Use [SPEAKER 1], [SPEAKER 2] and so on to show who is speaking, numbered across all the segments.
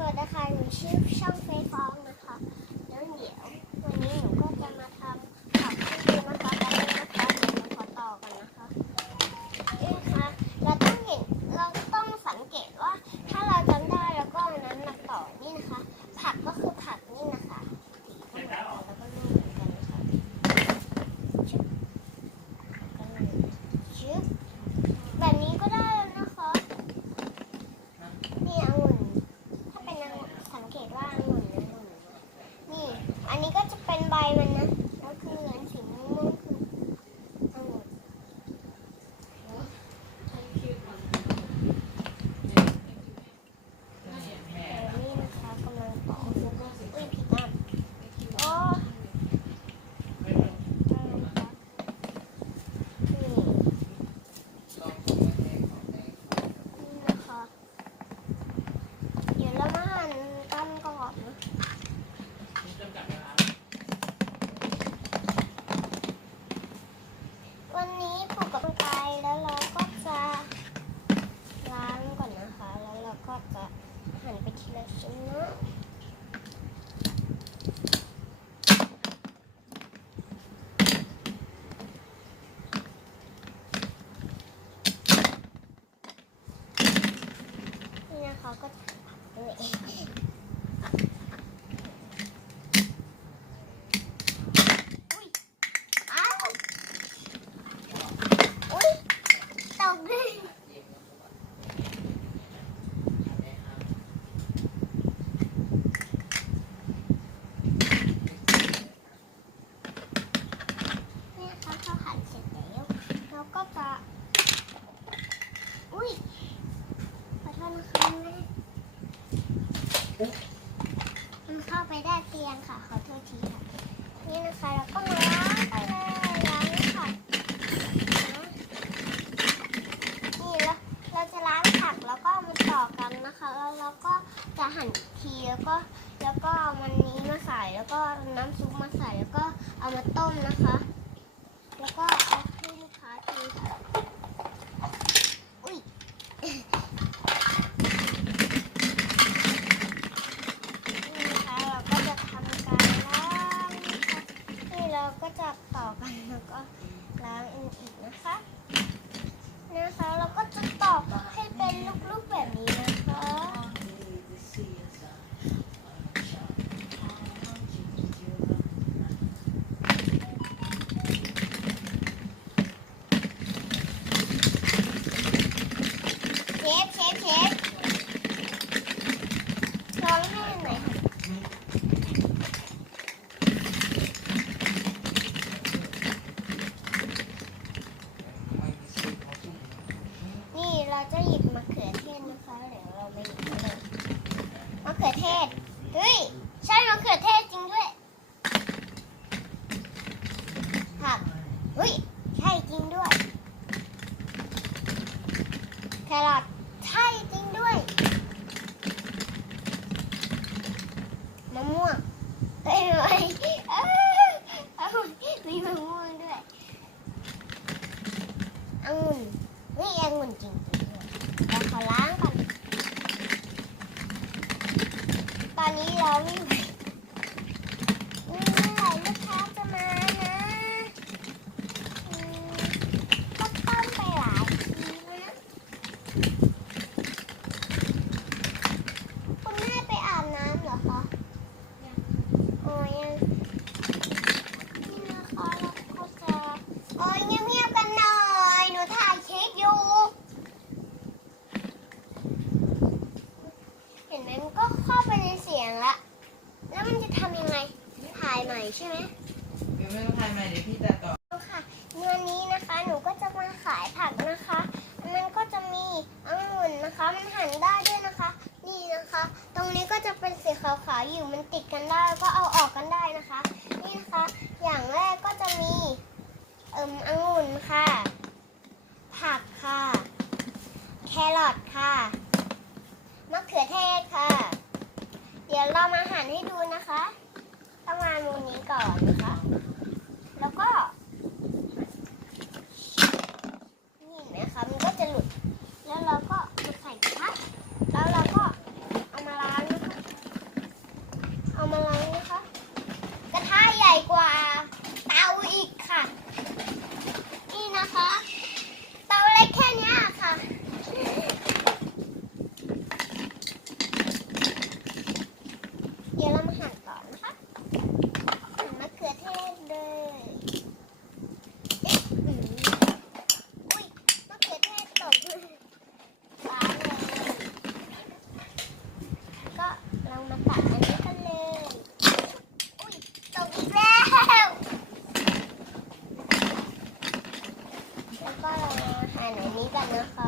[SPEAKER 1] สวัสดีค่ะหนูชื่อช่องเฟซฟองนะคะแล้วเดี๋ยววันนี้หนูก็จะมาทำผักให้ดีนะคะตอนนะคะเดี๋ยวเราขอต่อกันนะคะเอ๊ะคะเราต้องเห็นเราต้องสังเกตว่า ถ้าเราจำได้แล้วก็อานั้นมาต่อนี่นะคะ ผักก็คือผักนี่นะคะสีก็เหมืนกันแล้วก็รูปเหมือนกันนะคะชึบชึบ the side of เราจะหยิบมะเขือเทศนะคะเดี๋ยวเราไม่หยิบเลยมะเขือเทศเฮ้ยใช่มะเขือเทศารให้
[SPEAKER 2] ดู
[SPEAKER 1] นะคะต้องมาเมนูนี้ก่อนนะคะ แล้วก็ นี่เห็นไหมคะมันก็จะหลุด แล้วเราก็ใส่กระแล้วเราก็เอามาล้างนะคะ เอามาล้างนะคะ นนี้กันนะครั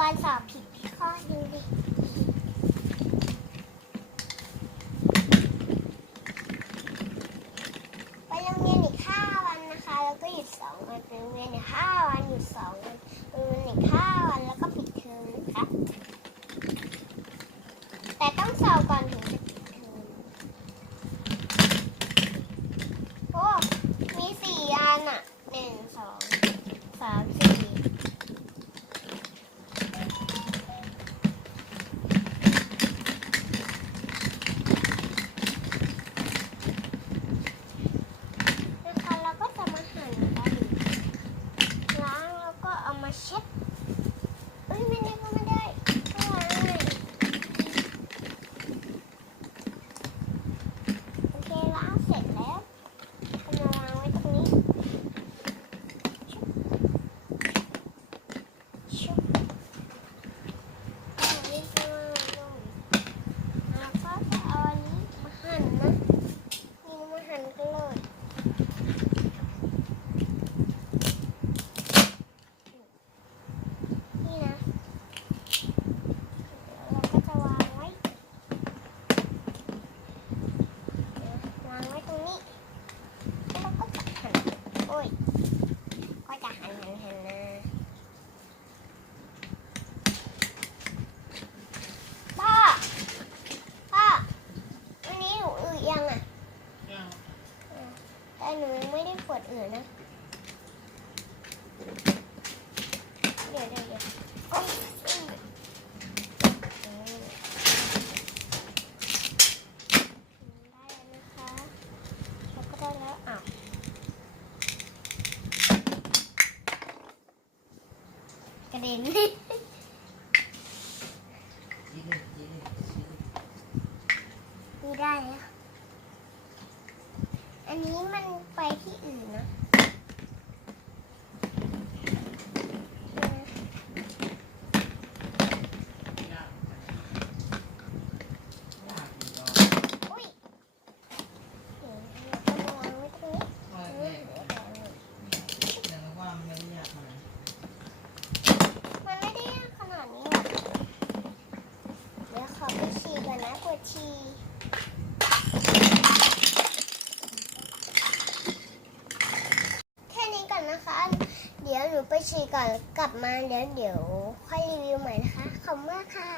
[SPEAKER 1] วันสอบผิดข้อดูดิไปโรงเรียนอีกห้าวันนะคะ แล้วก็หยุดสองวันไปโรงเรียนอีกห้าวันหยุดสองวันไปโรงเรียนอีกห้าวันแล้วก็ปิดเทอมนะคะ
[SPEAKER 2] ยังอะ
[SPEAKER 1] ยัง
[SPEAKER 2] แต่หนูไม่ได้ขวดอื่น
[SPEAKER 1] นะ เดี๋ยวเดี๋ยวเดี๋ยว เดี๋ยวค่อยรีวิวใหม่นะคะ ขอบคุณค่ะ